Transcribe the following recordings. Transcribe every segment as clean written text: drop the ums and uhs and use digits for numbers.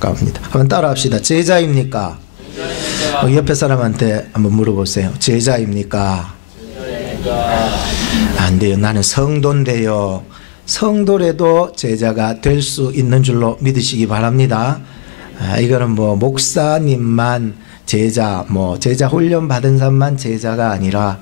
갑니다. 한번 따라합시다. 제자입니까? 옆에 사람한테 한번 물어보세요. 제자입니까? 안 돼요. 나는 성도인데요. 성도라도 제자가 될 수 있는 줄로 믿으시기 바랍니다. 이거는 뭐 목사님만 제자, 제자 훈련 받은 사람만 제자가 아니라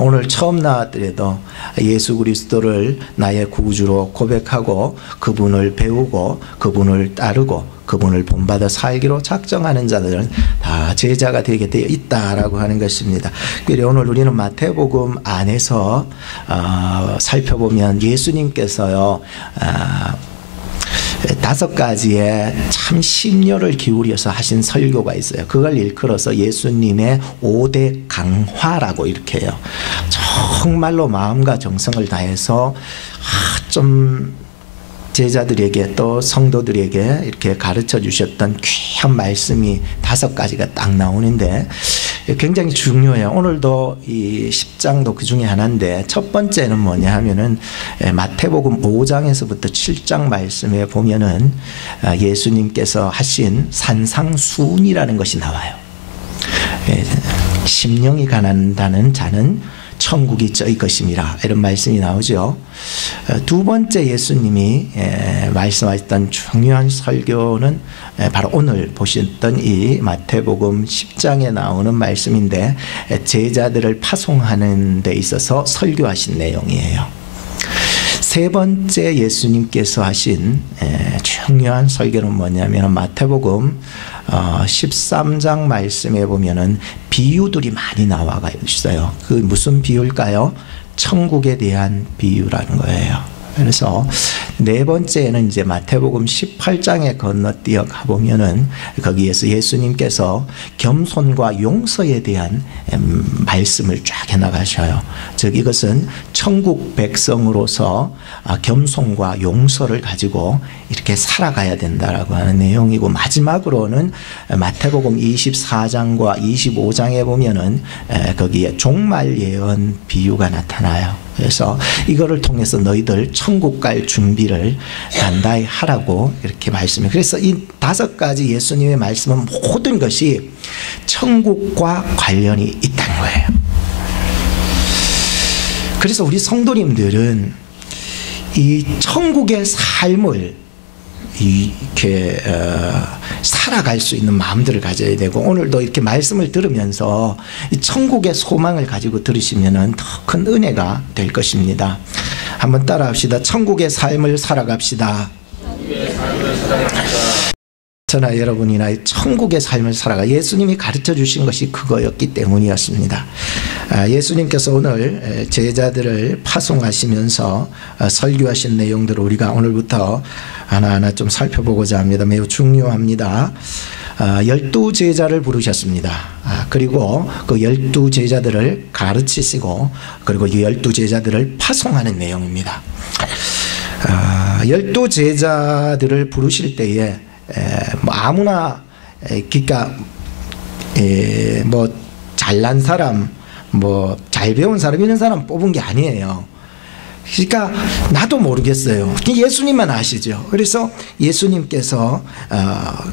오늘 처음 나왔더라도 예수 그리스도를 나의 구주로 고백하고 그분을 배우고 그분을 따르고 그분을 본받아 살기로 작정하는 자들은 다 제자가 되게 되어 있다라고 하는 것입니다. 그래서 오늘 우리는 마태복음 안에서 살펴보면 예수님께서요 5가지의 참 심려를 기울여서 하신 설교가 있어요. 그걸 일컬어서 예수님의 5대 강화라고 이렇게 해요. 정말로 마음과 정성을 다해서 좀 제자들에게 또 성도들에게 이렇게 가르쳐 주셨던 귀한 말씀이 5가지가 딱 나오는데 굉장히 중요해요. 오늘도 이 10장도 그 중에 하나인데 첫 번째는 뭐냐 하면은 마태복음 5장에서부터 7장 말씀에 보면은 예수님께서 하신 산상수훈이라는 것이 나와요. 심령이 가난하다는 자는 천국이 저희 것임이라 이런 말씀이 나오죠. 두 번째 예수님이 말씀하셨던 중요한 설교는 바로 오늘 보셨던 이 마태복음 10장에 나오는 말씀인데 제자들을 파송하는 데 있어서 설교하신 내용이에요. 세 번째 예수님께서 하신 중요한 설교는 뭐냐면 마태복음 13장 말씀에 보면은 비유들이 많이 나와 있어요. 그 무슨 비유일까요? 천국에 대한 비유라는 거예요. 그래서 네 번째는 이제 마태복음 18장에 건너뛰어 가보면은 거기에서 예수님께서 겸손과 용서에 대한 말씀을 쫙 해나가셔요. 즉 이것은 천국 백성으로서 겸손과 용서를 가지고 이렇게 살아가야 된다라고 하는 내용이고, 마지막으로는 마태복음 24장과 25장에 보면은 거기에 종말 예언 비유가 나타나요. 그래서 이거를 통해서 너희들 천국 갈 준비를 단단히 하라고 이렇게 말씀해요. 그래서 이 5가지 예수님의 말씀은 모든 것이 천국과 관련이 있다는 거예요. 그래서 우리 성도님들은 이 천국의 삶을 이렇게 살아갈 수 있는 마음들을 가져야 되고, 오늘도 이렇게 말씀을 들으면서 이 천국의 소망을 가지고 들으시면 더 큰 은혜가 될 것입니다. 한번 따라합시다. 천국의 삶을 살아갑시다. 저나 여러분이나 천국의 삶을 살아가, 예수님이 가르쳐 주신 것이 그거였기 때문이었습니다. 예수님께서 오늘 제자들을 파송하시면서 설교하신 내용들을 우리가 오늘부터 하나하나 좀 살펴보고자 합니다. 매우 중요합니다. 12제자를 부르셨습니다. 그리고 그 12제자들을 가르치시고, 그리고 이 12제자들을 파송하는 내용입니다. 12제자들을 부르실 때에 아무나, 그러니까 잘난 사람, 잘 배운 사람, 이런 사람 뽑은 게 아니에요. 그러니까 나도 모르겠어요. 예수님만 아시죠. 그래서 예수님께서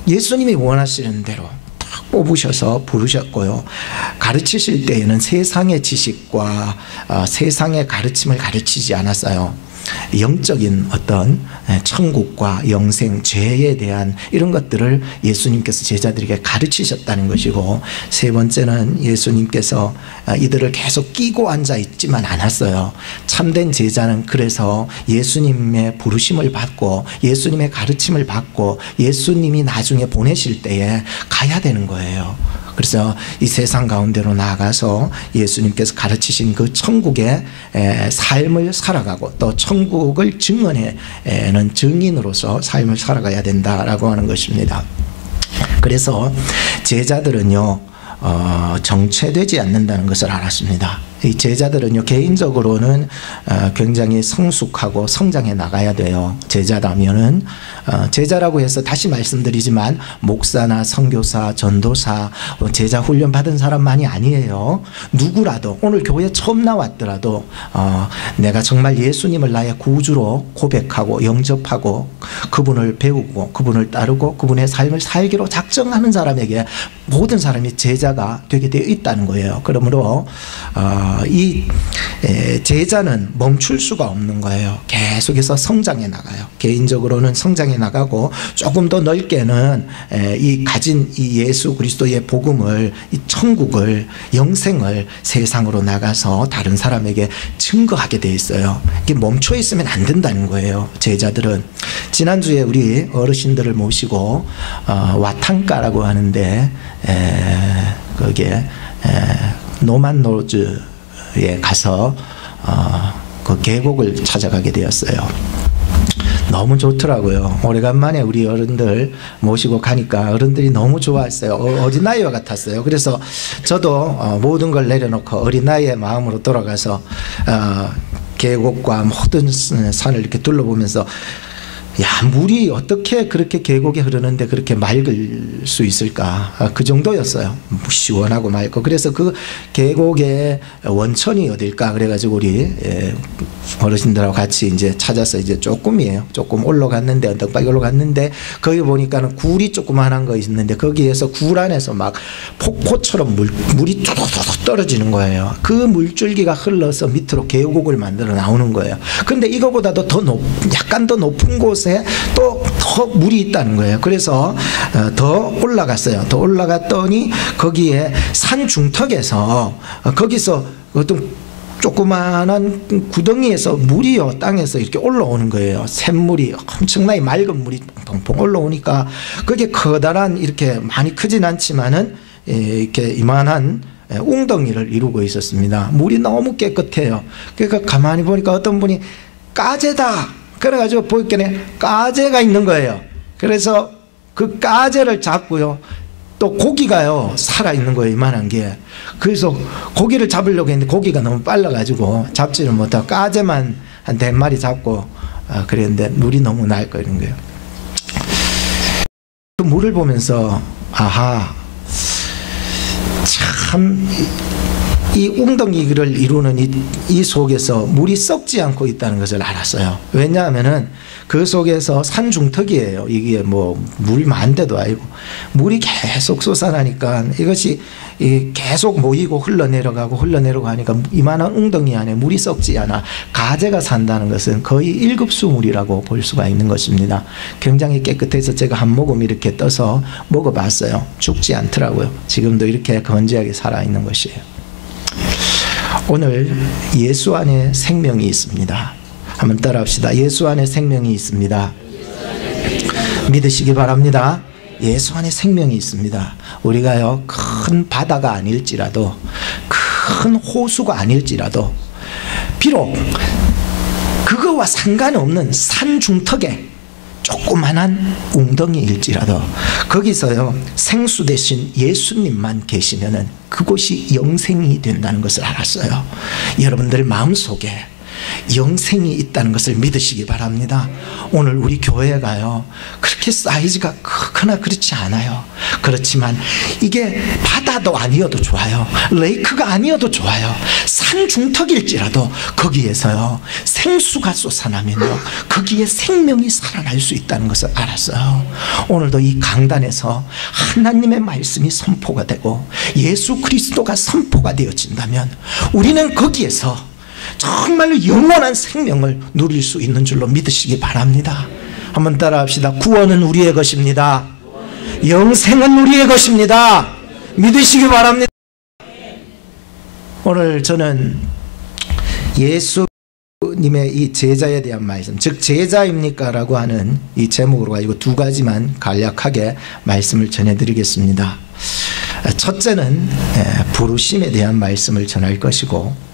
예수님이 원하시는 대로 딱 뽑으셔서 부르셨고요. 가르치실 때에는 세상의 지식과 세상의 가르침을 가르치지 않았어요. 영적인 어떤 천국과 영생, 죄에 대한 이런 것들을 예수님께서 제자들에게 가르치셨다는 것이고, 세 번째는 예수님께서 이들을 계속 끼고 앉아 있지만 않았어요. 참된 제자는 그래서 예수님의 부르심을 받고 예수님의 가르침을 받고 예수님이 나중에 보내실 때에 가야 되는 거예요. 그래서 이 세상 가운데로 나아가서 예수님께서 가르치신 그 천국의 삶을 살아가고, 또 천국을 증언하는 증인으로서 삶을 살아가야 된다라고 하는 것입니다. 그래서 제자들은요 정체되지 않는다는 것을 알았습니다. 이 제자들은요, 개인적으로는 굉장히 성숙하고 성장해 나가야 돼요. 제자라면은 제자라고 해서 다시 말씀드리지만 목사나 선교사, 전도사, 제자 훈련 받은 사람만이 아니에요. 누구라도 오늘 교회 처음 나왔더라도 내가 정말 예수님을 나의 구주로 고백하고 영접하고 그분을 배우고 그분을 따르고 그분의 삶을 살기로 작정하는 사람에게 모든 사람이 제자가 되게 되어 있다는 거예요. 그러므로 이 제자는 멈출 수가 없는 거예요. 계속해서 성장해 나가요. 개인적으로는 성장해 나가고 조금 더 넓게는 이 가진 이 예수 그리스도의 복음을, 이 천국을, 영생을 세상으로 나가서 다른 사람에게 증거하게 돼 있어요. 이게 멈춰 있으면 안 된다는 거예요. 제자들은. 지난주에 우리 어르신들을 모시고 와탕가라고 하는데 거기에 노만 노즈에 가서 그 계곡을 찾아가게 되었어요. 너무 좋더라고요. 오래간만에 우리 어른들 모시고 가니까 어른들이 너무 좋아했어요. 어린아이와 같았어요. 그래서 저도 모든 걸 내려놓고 어린아이의 마음으로 돌아가서 계곡과 모든 산을 이렇게 둘러보면서 야, 물이 어떻게 그렇게 계곡에 흐르는데 그렇게 맑을 수 있을까? 그 정도였어요. 시원하고 맑고. 그래서 그 계곡의 원천이 어딜까? 그래가지고 우리 어르신들하고 같이 이제 찾아서 이제 조금이에요. 조금 올라갔는데, 언덕바위 올라갔는데, 거기 보니까는 굴이 조그만한 거 있는데, 거기에서 굴 안에서 막 폭포처럼 물이 뚜둑뚜둑 떨어지는 거예요. 그 물줄기가 흘러서 밑으로 계곡을 만들어 나오는 거예요. 근데 이거보다도 약간 더 높은 곳에 또 더 물이 있다는 거예요. 그래서 더 올라갔어요. 더 올라갔더니 거기에 산 중턱에서 거기서 어떤 조그만한 구덩이에서 물이요 땅에서 이렇게 올라오는 거예요. 샘물이 엄청나게 맑은 물이 퐁퐁 올라오니까 그게 커다란 이렇게 많이 크진 않지만은 이렇게 이만한 웅덩이를 이루고 있었습니다. 물이 너무 깨끗해요. 그러니까 가만히 보니까 어떤 분이 까제다 그래가지고 보이길래 까제가 있는 거예요. 그래서 그 까제를 잡고요. 또 고기가요 살아있는 거예요. 이만한 게. 그래서 고기를 잡으려고 했는데 고기가 너무 빨라가지고 잡지를 못하고 까제만 한 4마리 잡고 그랬는데 물이 너무 맑고 이런 거예요. 그 물을 보면서 아하, 참 이 웅덩이를 이루는 이 속에서 물이 썩지 않고 있다는 것을 알았어요. 왜냐하면은 그 속에서 산 중턱이에요. 이게 뭐 물 많은데도 아니고 물이 계속 솟아나니까 이것이 계속 모이고 흘러내려가고 하니까 이만한 웅덩이 안에 물이 썩지 않아. 가재가 산다는 것은 거의 1급수 물이라고 볼 수가 있는 것입니다. 굉장히 깨끗해서 제가 한 모금 이렇게 떠서 먹어봤어요. 죽지 않더라고요. 지금도 이렇게 건재하게 살아있는 것이에요. 오늘 예수 안에 생명이 있습니다. 한번 따라합시다. 예수 안에 생명이 있습니다. 믿으시기 바랍니다. 예수 안에 생명이 있습니다. 우리가요 큰 바다가 아닐지라도 큰 호수가 아닐지라도 비록 그거와 상관없는 산 중턱에 조그만한 웅덩이일지라도 거기서요 생수 대신 예수님만 계시면은 그곳이 영생이 된다는 것을 알았어요. 여러분들 마음속에 영생이 있다는 것을 믿으시기 바랍니다. 오늘 우리 교회가요 그렇게 사이즈가 크거나 그렇지 않아요. 그렇지만 이게 바다도 아니어도 좋아요. 레이크가 아니어도 좋아요. 산 중턱일지라도 거기에서요 생수가 솟아나면요 거기에 생명이 살아날 수 있다는 것을 알았어요. 오늘도 이 강단에서 하나님의 말씀이 선포가 되고 예수 그리스도가 선포가 되어진다면 우리는 거기에서 정말로 영원한 생명을 누릴 수 있는 줄로 믿으시기 바랍니다. 한번 따라합시다. 구원은 우리의 것입니다. 영생은 우리의 것입니다. 믿으시기 바랍니다. 오늘 저는 예수님의 이 제자에 대한 말씀, 즉 제자입니까? 라고 하는 이 제목으로 가지고 2가지만 간략하게 말씀을 전해드리겠습니다. 첫째는 부르심에 대한 말씀을 전할 것이고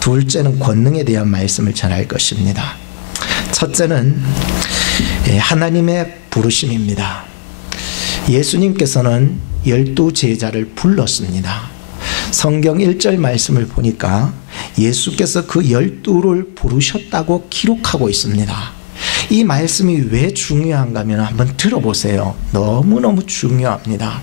둘째는 권능에 대한 말씀을 전할 것입니다. 첫째는 하나님의 부르심입니다. 예수님께서는 12 제자를 불렀습니다. 성경 1절 말씀을 보니까 예수께서 그 12를 부르셨다고 기록하고 있습니다. 이 말씀이 왜 중요한가 하면 한번 들어보세요. 너무너무 중요합니다.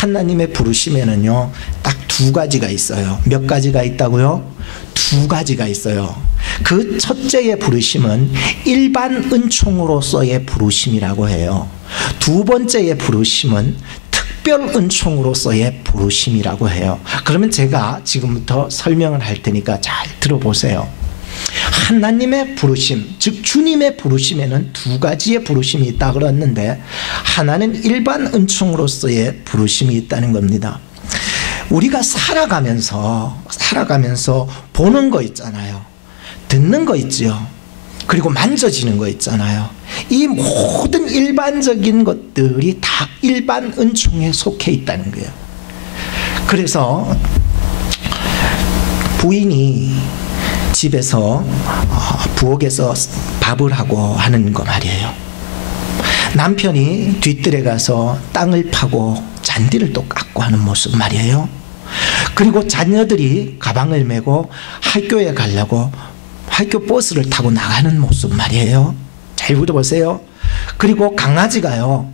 하나님의 부르심에는요, 딱 두 가지가 있어요. 몇 가지가 있다고요? 두 가지가 있어요. 그 첫째의 부르심은 일반 은총으로서의 부르심이라고 해요. 두 번째의 부르심은 특별 은총으로서의 부르심이라고 해요. 그러면 제가 지금부터 설명을 할 테니까 잘 들어보세요. 하나님의 부르심, 즉 주님의 부르심에는 두 가지의 부르심이 있다 그랬는데, 하나는 일반 은총으로서의 부르심이 있다는 겁니다. 우리가 살아가면서 보는 거 있잖아요. 듣는 거 있지요. 그리고 만져지는 거 있잖아요. 이 모든 일반적인 것들이 다 일반 은총에 속해 있다는 거예요. 그래서 부인이 집에서 부엌에서 밥을 하고 하는 거 말이에요. 남편이 뒤뜰에 가서 땅을 파고 잔디를 또 깎고 하는 모습 말이에요. 그리고 자녀들이 가방을 메고 학교에 가려고 학교 버스를 타고 나가는 모습 말이에요. 잘 들어보세요. 그리고 강아지가요,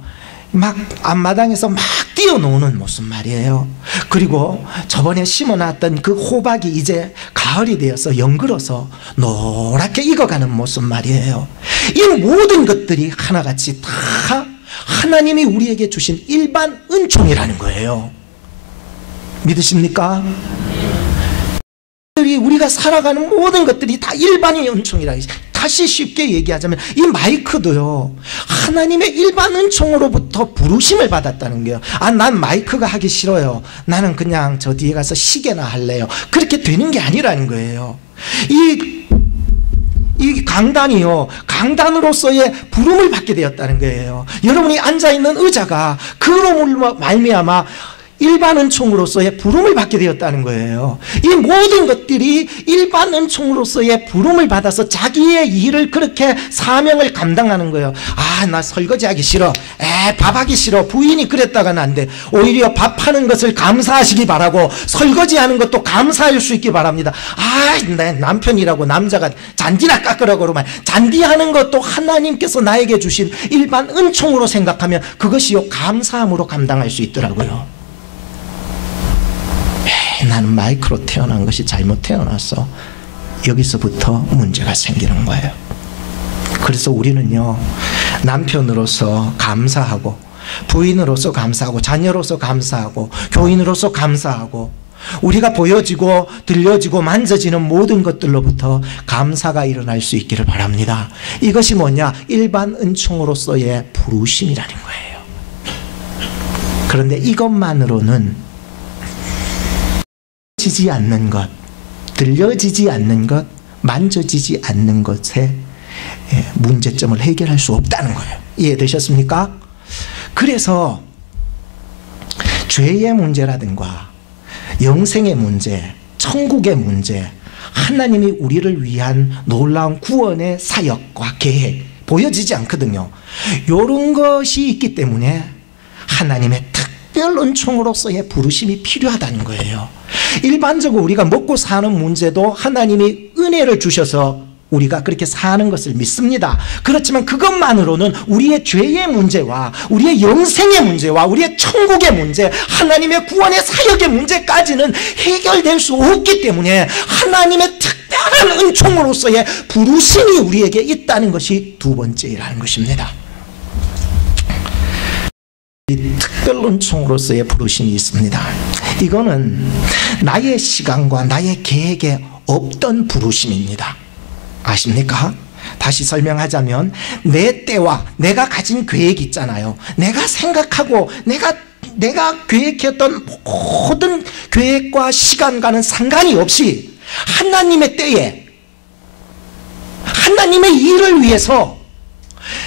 막 앞마당에서 막 뛰어노는 모습 말이에요. 그리고 저번에 심어놨던 그 호박이 이제 가을이 되어서 연글어서 노랗게 익어가는 모습 말이에요. 이 모든 것들이 하나같이 다 하나님이 우리에게 주신 일반 은총이라는 거예요. 믿으십니까? 우리가 살아가는 모든 것들이 다 일반의 은총이라. 다시 쉽게 얘기하자면 이 마이크도요, 하나님의 일반 은총으로부터 부르심을 받았다는 거예요. 난 마이크가 하기 싫어요. 나는 그냥 저 뒤에 가서 시계나 할래요. 그렇게 되는 게 아니라는 거예요. 이 강단이요, 강단으로서의 부름을 받게 되었다는 거예요. 여러분이 앉아있는 의자가 그로 말미암아 일반 은총으로서의 부름을 받게 되었다는 거예요. 이 모든 것들이 일반 은총으로서의 부름을 받아서 자기의 일을 그렇게 사명을 감당하는 거예요. 나 설거지하기 싫어. 밥하기 싫어. 부인이 그랬다가는 안 돼. 오히려 밥하는 것을 감사하시기 바라고, 설거지하는 것도 감사할 수 있기 바랍니다. 내 남편이라고 남자가 잔디나 깎으라고 그러면, 잔디하는 것도 하나님께서 나에게 주신 일반 은총으로 생각하면 그것이요, 감사함으로 감당할 수 있더라고요. 나는 마이크로 태어난 것이 잘못 태어났어. 여기서부터 문제가 생기는 거예요. 그래서 우리는요, 남편으로서 감사하고, 부인으로서 감사하고, 자녀로서 감사하고, 교인으로서 감사하고, 우리가 보여지고 들려지고 만져지는 모든 것들로부터 감사가 일어날 수 있기를 바랍니다. 이것이 뭐냐? 일반 은총으로서의 부르심이라는 거예요. 그런데 이것만으로는 지지 않는 것, 들려지지 않는 것, 만져지지 않는 것의 문제점을 해결할 수 없다는 거예요. 이해되셨습니까? 그래서 죄의 문제라든가 영생의 문제, 천국의 문제, 하나님이 우리를 위한 놀라운 구원의 사역과 계획 보여지지 않거든요. 이런 것이 있기 때문에 하나님의 특별 은총으로서의 부르심이 필요하다는 거예요. 일반적으로 우리가 먹고 사는 문제도 하나님이 은혜를 주셔서 우리가 그렇게 사는 것을 믿습니다. 그렇지만 그것만으로는 우리의 죄의 문제와 우리의 영생의 문제와 우리의 천국의 문제, 하나님의 구원의 사역의 문제까지는 해결될 수 없기 때문에 하나님의 특별한 은총으로서의 부르심이 우리에게 있다는 것이 두 번째라는 것입니다. 특별 은총으로서의 부르심이 있습니다. 이거는 나의 시간과 나의 계획에 없던 부르심입니다. 아십니까? 다시 설명하자면 내 때와 내가 가진 계획 있잖아요. 내가 생각하고 내가 계획했던 모든 계획과 시간과는 상관이 없이 하나님의 때에 하나님의 일을 위해서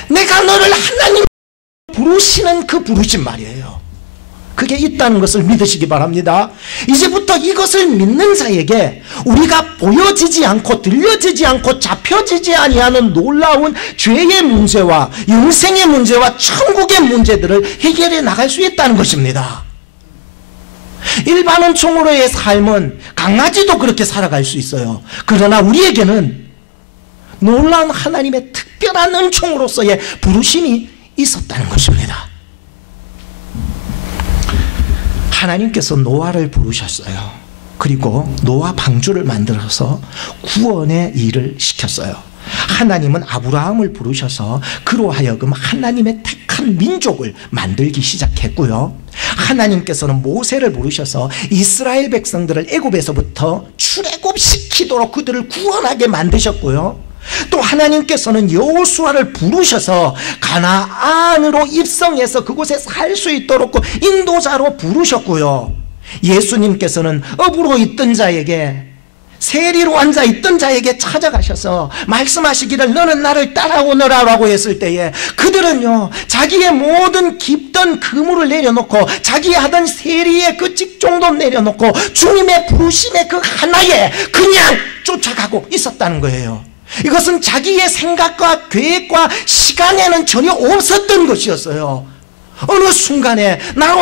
내가 너를 하나님 부르시는 그 부르심 말이에요. 그게 있다는 것을 믿으시기 바랍니다. 이제부터 이것을 믿는 자에게 우리가 보여지지 않고 들려지지 않고 잡혀지지 아니하는 놀라운 죄의 문제와 영생의 문제와 천국의 문제들을 해결해 나갈 수 있다는 것입니다. 일반 은총으로의 삶은 강아지도 그렇게 살아갈 수 있어요. 그러나 우리에게는 놀라운 하나님의 특별한 은총으로서의 부르심이 있었다는 것입니다. 하나님께서 노아를 부르셨어요. 그리고 노아 방주를 만들어서 구원의 일을 시켰어요. 하나님은 아브라함을 부르셔서 그로 하여금 하나님의 택한 민족을 만들기 시작했고요. 하나님께서는 모세를 부르셔서 이스라엘 백성들을 애굽에서부터 출애굽시키도록 그들을 구원하게 만드셨고요. 또 하나님께서는 여호수아를 부르셔서 가나안으로 입성해서 그곳에 살 수 있도록 인도자로 부르셨고요. 예수님께서는 업으로 있던 자에게, 세리로 앉아 있던 자에게 찾아가셔서 말씀하시기를 너는 나를 따라오너라라고 했을 때에 그들은요, 자기의 모든 깊던 그물을 내려놓고 자기 하던 세리의 그 직종도 내려놓고 주님의 부르심의 그 하나에 그냥 쫓아가고 있었다는 거예요. 이것은 자기의 생각과 계획과 시간에는 전혀 없었던 것이었어요. 어느 순간에 나로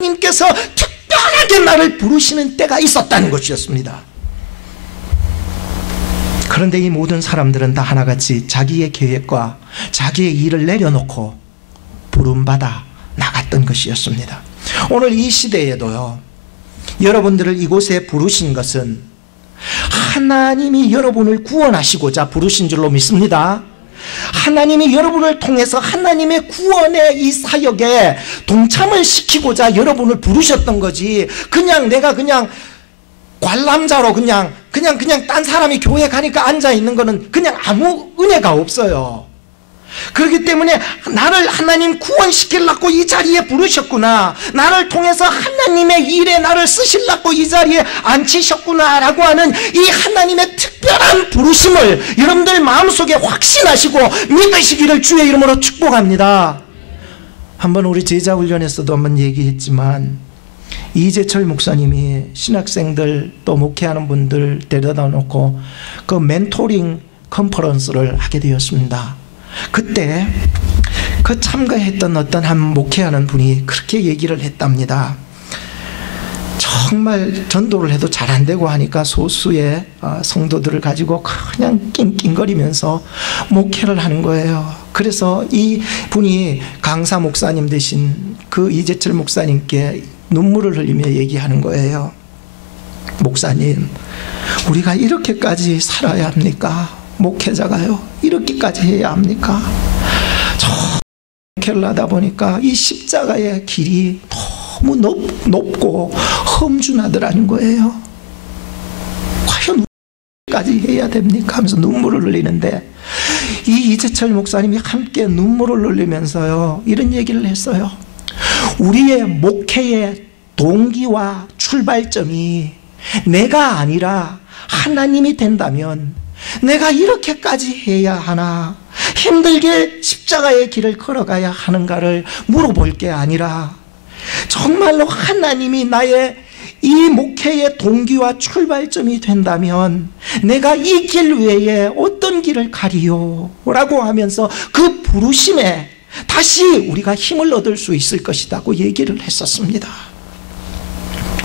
하나님께서 특별하게 나를 부르시는 때가 있었다는 것이었습니다. 그런데 이 모든 사람들은 다 하나같이 자기의 계획과 자기의 일을 내려놓고 부름받아 나갔던 것이었습니다. 오늘 이 시대에도요, 여러분들을 이곳에 부르신 것은 하나님이 여러분을 구원하시고자 부르신 줄로 믿습니다. 하나님이 여러분을 통해서 하나님의 구원의 이 사역에 동참을 시키고자 여러분을 부르셨던 거지, 그냥 내가 그냥 관람자로 그냥 딴 사람이 교회 가니까 앉아 있는 거는 그냥 아무 은혜가 없어요. 그렇기 때문에 나를 하나님 구원시키려고 이 자리에 부르셨구나, 나를 통해서 하나님의 일에 나를 쓰시려고 이 자리에 앉히셨구나 라고 하는 이 하나님의 특별한 부르심을 여러분들 마음속에 확신하시고 믿으시기를 주의 이름으로 축복합니다. 한번 우리 제자훈련에서도 한번 얘기했지만, 이재철 목사님이 신학생들 또 목회하는 분들 데려다 놓고 그 멘토링 컨퍼런스를 하게 되었습니다. 그때 그 참가했던 어떤 한 목회하는 분이 그렇게 얘기를 했답니다. 정말 전도를 해도 잘 안 되고 하니까 소수의 성도들을 가지고 그냥 낑낑거리면서 목회를 하는 거예요. 그래서 이 분이 강사 목사님 되신 그 이재철 목사님께 눈물을 흘리며 얘기하는 거예요. 목사님, 우리가 이렇게까지 살아야 합니까? 목회자가요, 이렇게까지 해야 합니까? 저 목회를 하다 보니까 이 십자가의 길이 너무 높고 험준하더라는 거예요. 과연 우리까지 해야 됩니까? 하면서 눈물을 흘리는데, 이 이재철 목사님이 함께 눈물을 흘리면서요, 이런 얘기를 했어요. 우리의 목회의 동기와 출발점이 내가 아니라 하나님이 된다면 내가 이렇게까지 해야 하나, 힘들게 십자가의 길을 걸어가야 하는가를 물어볼 게 아니라 정말로 하나님이 나의 이 목회의 동기와 출발점이 된다면 내가 이 길 외에 어떤 길을 가리요? 라고 하면서 그 부르심에 다시 우리가 힘을 얻을 수 있을 것이라고 얘기를 했었습니다.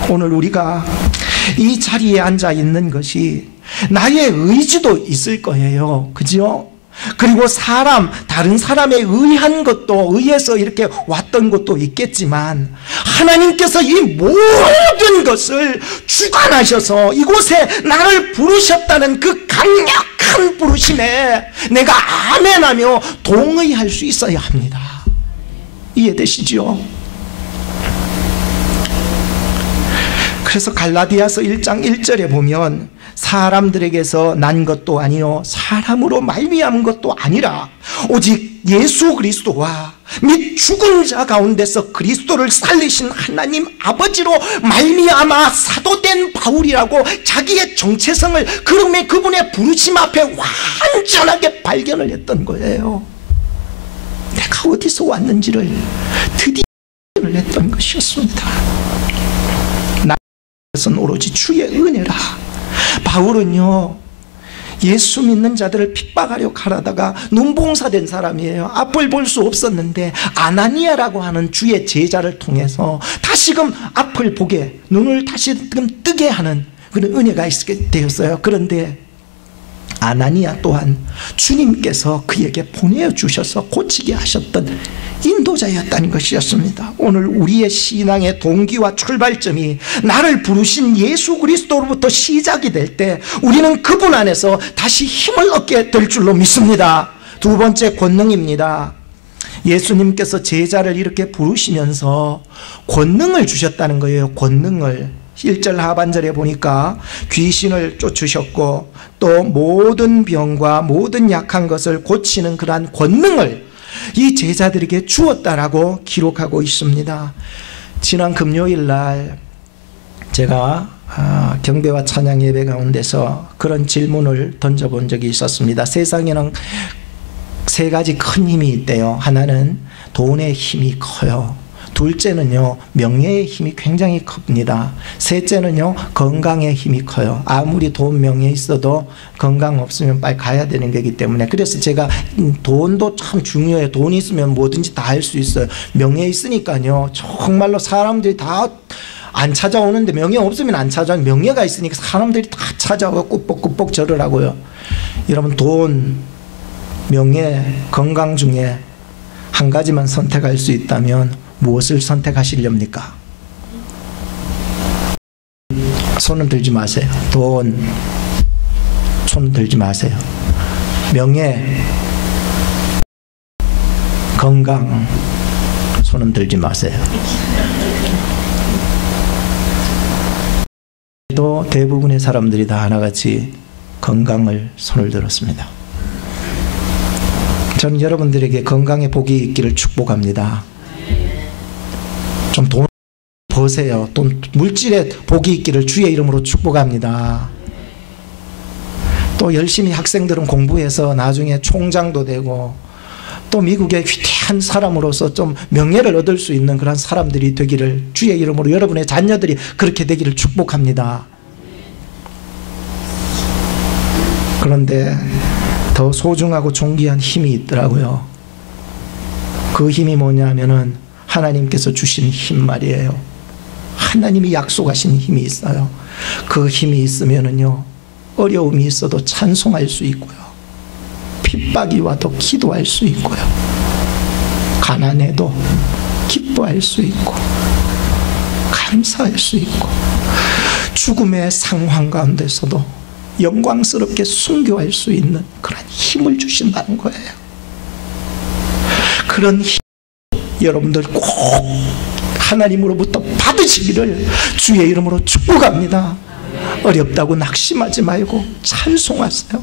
오늘 우리가 이 자리에 앉아 있는 것이 나의 의지도 있을 거예요. 그죠? 그리고 다른 사람에 의한 것도, 의해서 이렇게 왔던 것도 있겠지만, 하나님께서 이 모든 것을 주관하셔서 이곳에 나를 부르셨다는 그 강력한 부르심에 내가 아멘하며 동의할 수 있어야 합니다. 이해되시죠? 그래서 갈라디아서 1장 1절에 보면, 사람들에게서 난 것도 아니요 사람으로 말미암은 것도 아니라 오직 예수 그리스도와 및 죽은 자 가운데서 그리스도를 살리신 하나님 아버지로 말미암아 사도된 바울이라고 자기의 정체성을 그분의 부르심 앞에 완전하게 발견을 했던 거예요. 내가 어디서 왔는지를 드디어 발견을 했던 것이었습니다. 나는 오로지 주의 은혜라. 바울은요, 예수 믿는 자들을 핍박하려 가다가 눈봉사된 사람이에요. 앞을 볼 수 없었는데 아나니아라고 하는 주의 제자를 통해서 다시금 앞을 보게, 눈을 다시금 뜨게 하는 그런 은혜가 있게 되었어요. 그런데 아나니아 또한 주님께서 그에게 보내주셔서 고치게 하셨던 인도자였다는 것이었습니다. 오늘 우리의 신앙의 동기와 출발점이 나를 부르신 예수 그리스도로부터 시작이 될 때 우리는 그분 안에서 다시 힘을 얻게 될 줄로 믿습니다. 두 번째 권능입니다. 예수님께서 제자를 이렇게 부르시면서 권능을 주셨다는 거예요. 권능을. 1절 하반절에 보니까 귀신을 쫓으셨고 또 모든 병과 모든 약한 것을 고치는 그러한 권능을 이 제자들에게 주었다라고 기록하고 있습니다. 지난 금요일 날 제가 경배와 찬양 예배 가운데서 그런 질문을 던져본 적이 있었습니다. 세상에는 세 가지 큰 힘이 있대요. 하나는 돈의 힘이 커요. 둘째는요, 명예의 힘이 굉장히 큽니다. 셋째는요, 건강의 힘이 커요. 아무리 돈, 명예 있어도 건강 없으면 빨리 가야 되는 거기 때문에. 그래서 제가 돈도 참 중요해요. 돈 있으면 뭐든지 다 할 수 있어요. 명예 있으니까요, 정말로 사람들이 다 안 찾아오는데, 명예 없으면 안 찾아오는, 명예가 있으니까 사람들이 다 찾아오고 꾸벅꾸벅 절으라고요. 여러분, 돈, 명예, 건강 중에 한 가지만 선택할 수 있다면 무엇을 선택하시렵니까? 손은 들지 마세요. 돈, 손은 들지 마세요. 명예, 건강, 손은 들지 마세요. 또 대부분의 사람들이 다 하나같이 건강을 손을 들었습니다. 저는 여러분들에게 건강의 복이 있기를 축복합니다. 좀 돈 버세요. 돈, 물질의 복이 있기를 주의 이름으로 축복합니다. 또 열심히 학생들은 공부해서 나중에 총장도 되고 또 미국의 위대한 사람으로서 좀 명예를 얻을 수 있는 그런 사람들이 되기를 주의 이름으로 여러분의 자녀들이 그렇게 되기를 축복합니다. 그런데 더 소중하고 존귀한 힘이 있더라고요. 그 힘이 뭐냐면은 하나님께서 주신 힘 말이에요. 하나님이 약속하신 힘이 있어요. 그 힘이 있으면은요, 어려움이 있어도 찬송할 수 있고요, 핍박이 와도 기도할 수 있고요, 가난해도 기뻐할 수 있고 감사할 수 있고 죽음의 상황 가운데서도 영광스럽게 순교할 수 있는 그런 힘을 주신다는 거예요. 그런 힘 여러분들 꼭 하나님으로부터 받으시기를 주의 이름으로 축복합니다. 어렵다고 낙심하지 말고 찬송하세요.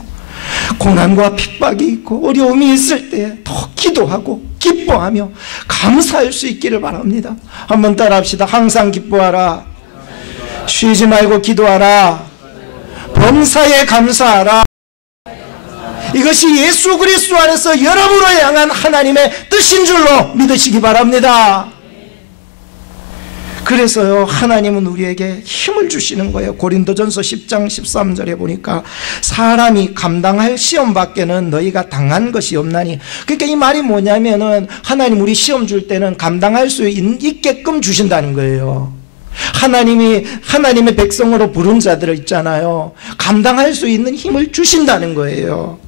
고난과 핍박이 있고 어려움이 있을 때 더 기도하고 기뻐하며 감사할 수 있기를 바랍니다. 한번 따라합시다. 항상 기뻐하라. 쉬지 말고 기도하라. 범사에 감사하라. 이것이 예수 그리스도 안에서 여러분을 향한 하나님의 뜻인 줄로 믿으시기 바랍니다. 그래서요, 하나님은 우리에게 힘을 주시는 거예요. 고린도전서 10장 13절에 보니까 사람이 감당할 시험 밖에는 너희가 당한 것이 없나니. 그러니까 이 말이 뭐냐면은 하나님 우리 시험 줄 때는 감당할 수 있게끔 주신다는 거예요. 하나님이 하나님의 백성으로 부른 자들 있잖아요. 감당할 수 있는 힘을 주신다는 거예요.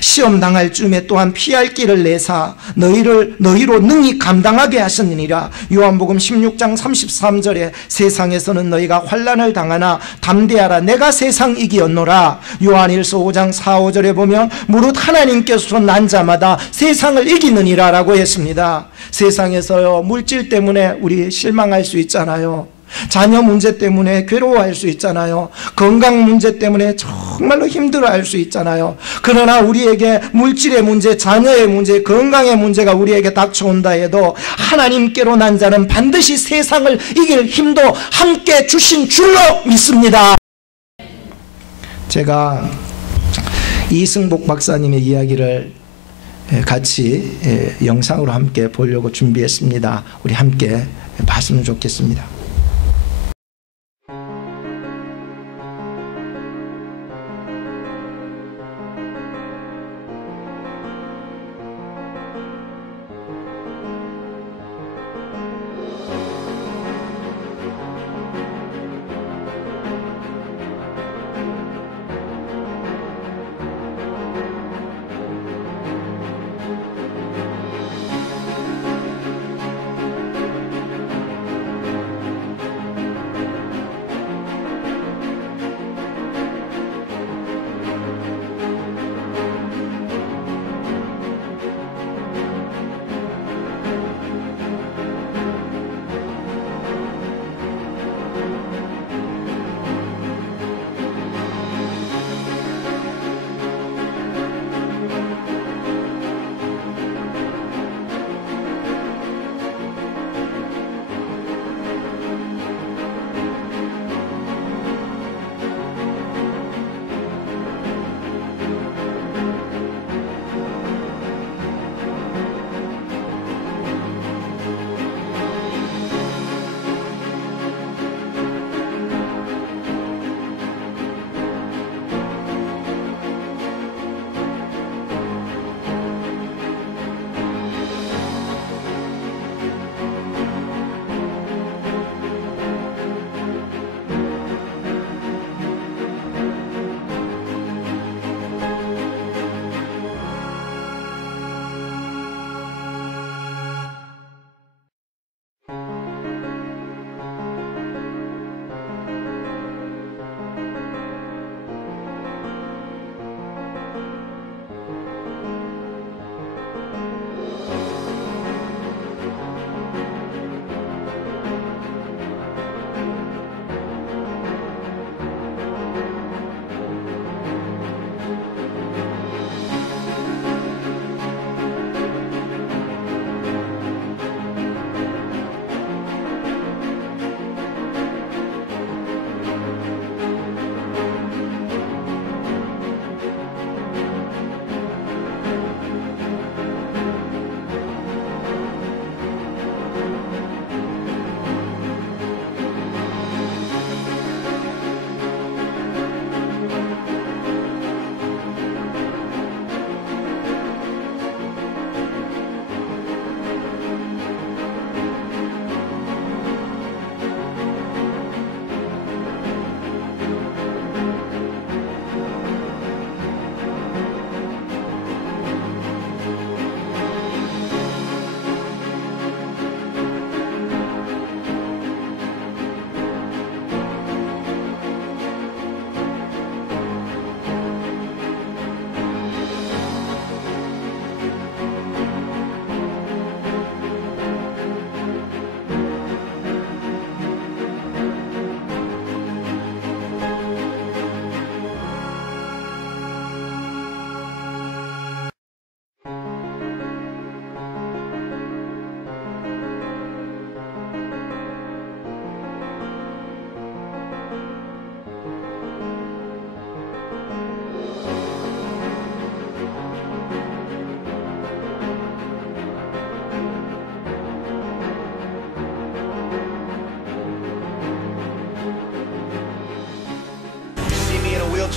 시험 당할 쯤에 또한 피할 길을 내사 너희로 능히 감당하게 하셨느니라. 요한복음 16장 33절에 세상에서는 너희가 환난을 당하나 담대하라 내가 세상 이기었노라. 요한일서 5장 4, 5절에 보면 무릇 하나님께서 난 자마다 세상을 이기느니라 라고 했습니다. 세상에서요, 물질 때문에 우리 실망할 수 있잖아요. 자녀 문제 때문에 괴로워할 수 있잖아요. 건강 문제 때문에 정말로 힘들어할 수 있잖아요. 그러나 우리에게 물질의 문제, 자녀의 문제, 건강의 문제가 우리에게 닥쳐온다 해도 하나님께로 난 자는 반드시 세상을 이길 힘도 함께 주신 줄로 믿습니다. 제가 이승복 박사님의 이야기를 같이 영상으로 함께 보려고 준비했습니다. 우리 함께 봤으면 좋겠습니다.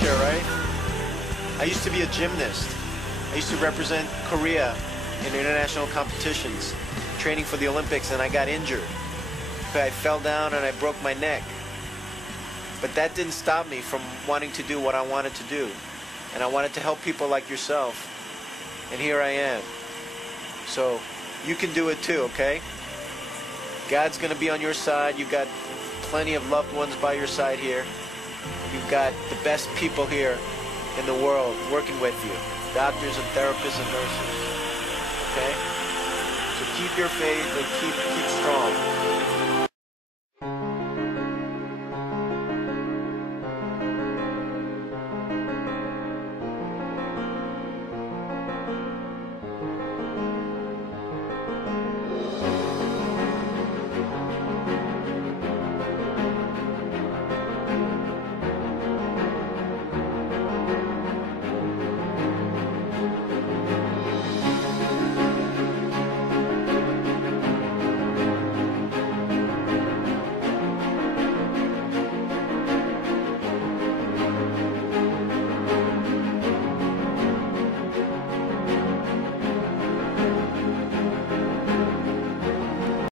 wheelchair, right? I used to be a gymnast. I used to represent Korea in international competitions, training for the Olympics, and I got injured. I fell down and I broke my neck. But that didn't stop me from wanting to do what I wanted to do. And I wanted to help people like yourself. And here I am. So you can do it too, okay? God's gonna be on your side. You've got plenty of loved ones by your side here. You've got the best people here in the world working with you. Doctors and therapists and nurses. Okay? So keep your faith and keep strong.